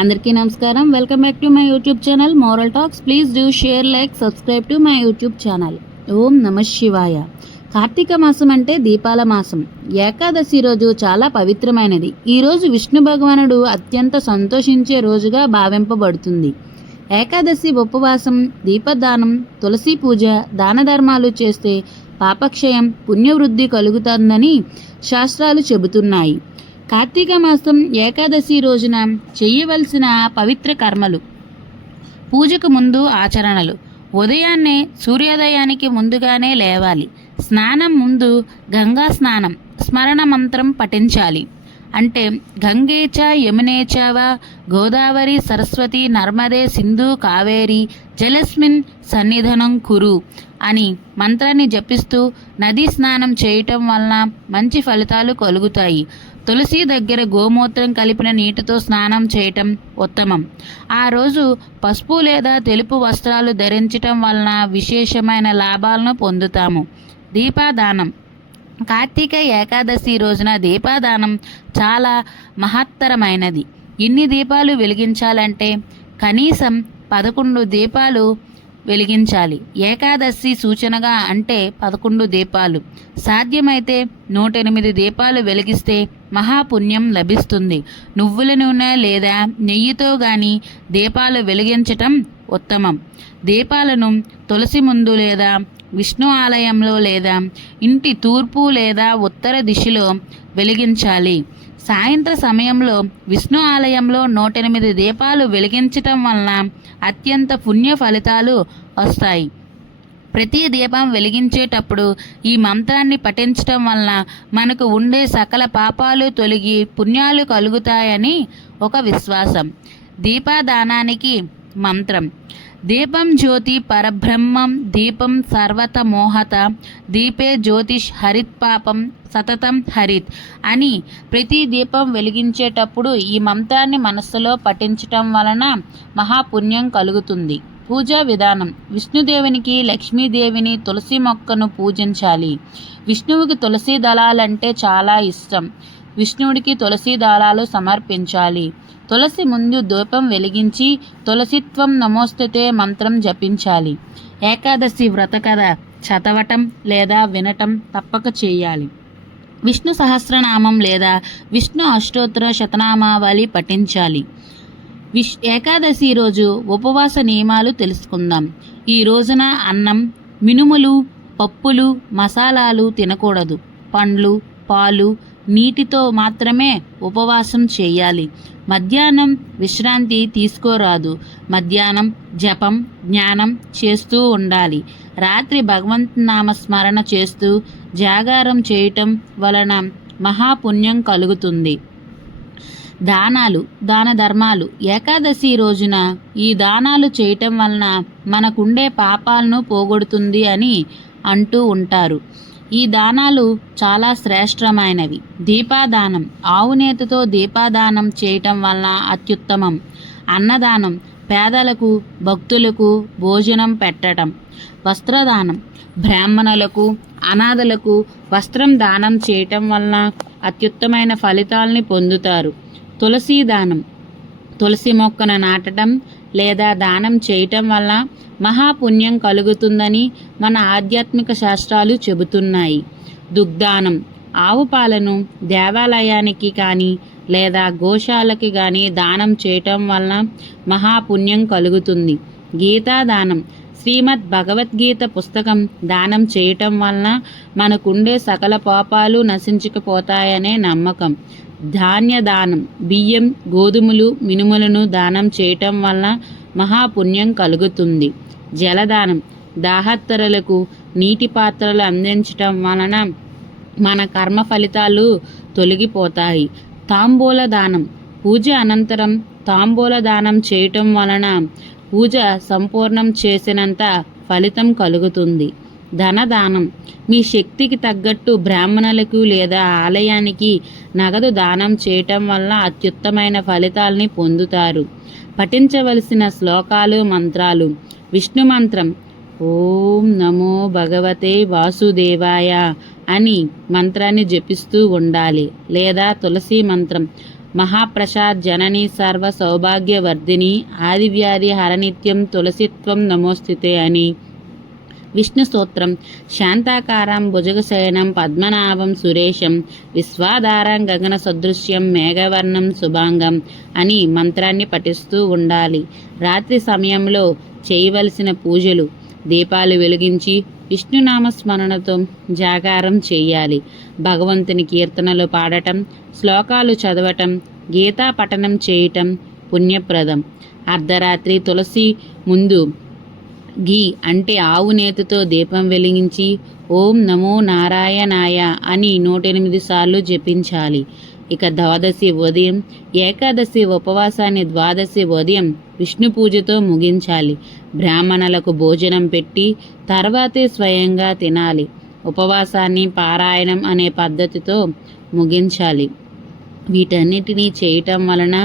అందరికీ నమస్కారం. Welcome back to my YouTube channel moral talks please do share like subscribe to my YouTube channel ఓం నమ శివాయ. కార్తీక మాసం అంటే దీపాల మాసం. ఏకాదశి రోజు చాలా పవిత్రమైనది. ఈ రోజు విష్ణు భగవానుడు అత్యంత సంతోషించే రోజుగా భావింపబడుతుంది. ఏకాదశి ఉపవాసం దీపదానం తులసి పూజ దాన ధర్మాలు చేస్తే పాపక్షయం పుణ్యవృద్ధి కలుగుతుందని శాస్త్రాలు చెబుతున్నాయి. కార్తీక మాసం ఏకాదశి రోజున చేయవలసిన పవిత్ర కర్మలు. పూజకు ముందు ఆచరణలు. ఉదయాన్నే సూర్యోదయానికి ముందుగానే లేవాలి. స్నానం ముందు గంగా స్నానం స్మరణ మంత్రం పఠించాలి. అంటే గంగేచ యమునేచవ గోదావరి సరస్వతి నర్మదే సింధు కావేరి జలస్మిన్ సన్నిధనం కురు అని మంత్రాన్ని జపిస్తూ నదీ స్నానం చేయటం వలన మంచి ఫలితాలు కలుగుతాయి. తులసి దగ్గర గోమూత్రం కలిపిన నీటితో స్నానం చేయటం ఉత్తమం. ఆ రోజు పసుపు లేదా తెలుపు వస్త్రాలు ధరించటం వలన విశేషమైన లాభాలను పొందుతాము. దీపాదానం. కార్తీక ఏకాదశి రోజున దీపాదానం చాలా మహత్తరమైనది. ఇన్ని దీపాలు వెలిగించాలంటే కనీసం పదకొండు దీపాలు వెలిగించాలి. ఏకాదశి సూచనగా అంటే పదకొండు దీపాలు. సాధ్యమైతే నూట ఎనిమిది దీపాలు వెలిగిస్తే మహాపుణ్యం లభిస్తుంది. నువ్వుల నూనె లేదా నెయ్యితో గాని దీపాలు వెలిగించటం ఉత్తమం. దీపాలను తులసి ముందు లేదా విష్ణు ఆలయంలో లేదా ఇంటి తూర్పు లేదా ఉత్తర దిశలో వెలిగించాలి. సాయంత్ర సమయంలో విష్ణు ఆలయంలో నూట ఎనిమిది దీపాలు వెలిగించటం వలన అత్యంత పుణ్య ఫలితాలు వస్తాయి. ప్రతి దీపం వెలిగించేటప్పుడు ఈ మంత్రాన్ని పఠించటం వలన మనకు ఉండే సకల పాపాలు తొలగి పుణ్యాలు కలుగుతాయని ఒక విశ్వాసం. దీపాదానానికి మంత్రం. దీపం జ్యోతి పరబ్రహ్మం దీపం సర్వత మోహత దీపే జ్యోతిష్ హరిత్ పాపం సతతం హరిత్ అని ప్రతి దీపం వెలిగించేటప్పుడు ఈ మంత్రాన్ని మనస్సులో పఠించటం వలన మహాపుణ్యం కలుగుతుంది. పూజా విధానం. విష్ణుదేవునికి లక్ష్మీదేవిని తులసి మొక్కను పూజించాలి. విష్ణువుకి తులసి దళాలంటే చాలా ఇష్టం. విష్ణువుడికి తులసి దళాలు సమర్పించాలి. తులసి ముందు దీపం వెలిగించి తులసిత్వం నమోస్తుతే మంత్రం జపించాలి. ఏకాదశి వ్రత కథ చదవటం లేదా వినటం తప్పక చేయాలి. విష్ణు సహస్రనామం లేదా విష్ణు అష్టోత్తర శతనామావళి పఠించాలి. విష్ ఏకాదశి రోజు ఉపవాస నియమాలు తెలుసుకుందాం. ఈ రోజున అన్నం మినుములు పప్పులు మసాలాలు తినకూడదు. పండ్లు పాలు నీటితో మాత్రమే ఉపవాసం చేయాలి. మధ్యాహ్నం విశ్రాంతి తీసుకోరాదు. మధ్యాహ్నం జపం జ్ఞానం చేస్తూ ఉండాలి. రాత్రి భగవంత్ నామ స్మరణ చేస్తూ జాగారం చేయటం వలన మహాపుణ్యం కలుగుతుంది. దానాలు దాన ధర్మాలు. ఏకాదశి రోజున ఈ దానాలు చేయటం వలన మనకుండే పాపాలను పోగొడుతుంది అని అంటూ ఉంటారు. ఈ దానాలు చాలా శ్రేష్టమైనవి. దీపాదానం ఆవునేతతో దీపాదానం చేయటం వలన అత్యుత్తమం. అన్నదానం పేదలకు భక్తులకు భోజనం పెట్టడం వస్త్రదానం బ్రాహ్మణులకు అనాథలకు వస్త్రం దానం చేయటం వలన అత్యుత్తమైన ఫలితాలని పొందుతారు. తులసి దానం తులసి మొక్కను నాటడం లేదా దానం చేయటం వల్ల మహాపుణ్యం కలుగుతుందని మన ఆధ్యాత్మిక శాస్త్రాలు చెబుతున్నాయి. దుగ్ధానం ఆవు పాలను దేవాలయానికి కానీ లేదా గోశాలకి కానీ దానం చేయటం వలన మహాపుణ్యం కలుగుతుంది. గీతాదానం శ్రీమద్ భగవద్గీత పుస్తకం దానం చేయటం వలన మనకుండే సకల పాపాలు నశించకపోతాయనే నమ్మకం. ధాన్యదానం బియ్యం గోధుమలు మినుములను దానం చేయటం వలన మహాపుణ్యం కలుగుతుంది. జలదానం దాహత్తరులకు నీటి పాత్రలు అందించటం వలన మన కర్మ ఫలితాలు తొలగిపోతాయి. తాంబూల దానం పూజ అనంతరం తాంబూల దానం చేయటం వలన పూజ సంపూర్ణం చేసినంత ఫలితం కలుగుతుంది. ధనదానం. మీ శక్తికి తగ్గట్టు బ్రాహ్మణులకు లేదా ఆలయానికి నగదు దానం చేయటం వల్ల అత్యుత్తమైన ఫలితాలని పొందుతారు. పఠించవలసిన శ్లోకాలు మంత్రాలు. విష్ణు మంత్రం. ఓం నమో భగవతే వాసుదేవాయ అని మంత్రాన్ని జపిస్తూ ఉండాలి. లేదా తులసి మంత్రం. మహాప్రసాద్ జనని సర్వ సౌభాగ్యవర్ధిని ఆదివ్యాధి హరనిత్యం తులసిత్వం నమోస్థితే అని. విష్ణు స్తోత్రం. శాంతాకారం భుజగశయనం పద్మనాభం సురేశం విశ్వాధారం గగన సదృశ్యం మేఘవర్ణం శుభాంగం అని మంత్రాన్ని పఠిస్తూ ఉండాలి. రాత్రి సమయంలో చేయవలసిన పూజలు. దీపాలు వెలిగించి విష్ణునామ స్మరణతో జాగారం చేయాలి. భగవంతుని కీర్తనలు పాడటం శ్లోకాలు చదవటం గీతా పఠనం చేయటం పుణ్యప్రదం. అర్ధరాత్రి తులసి ముందు ఘీ అంటే ఆవు నేతితో దీపం వెలిగించి ఓం నమో నారాయణాయ అని నూట ఎనిమిది సార్లు జపించాలి. ఇక ద్వాదశి ఉదయం ఏకాదశి ఉపవాసాన్ని ద్వాదశి ఉదయం విష్ణు పూజతో ముగించాలి. బ్రాహ్మణులకు భోజనం పెట్టి తర్వాతే స్వయంగా తినాలి. ఉపవాసాన్ని పారాయణం అనే పద్ధతితో ముగించాలి. వీటన్నిటినీ చేయటం వలన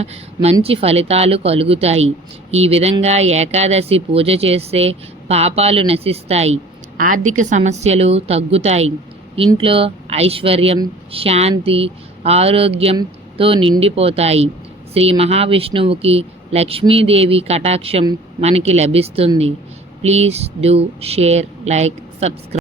మంచి ఫలితాలు కలుగుతాయి. ఈ విధంగా ఏకాదశి పూజ చేస్తే పాపాలు నశిస్తాయి. ఆర్థిక సమస్యలు తగ్గుతాయి. ఇంట్లో ఐశ్వర్యం శాంతి ఆరోగ్యంతో నిండిపోతాయి. శ్రీ మహావిష్ణువుకి లక్ష్మీదేవి కటాక్షం మనకి లభిస్తుంది. Please do share like subscribe.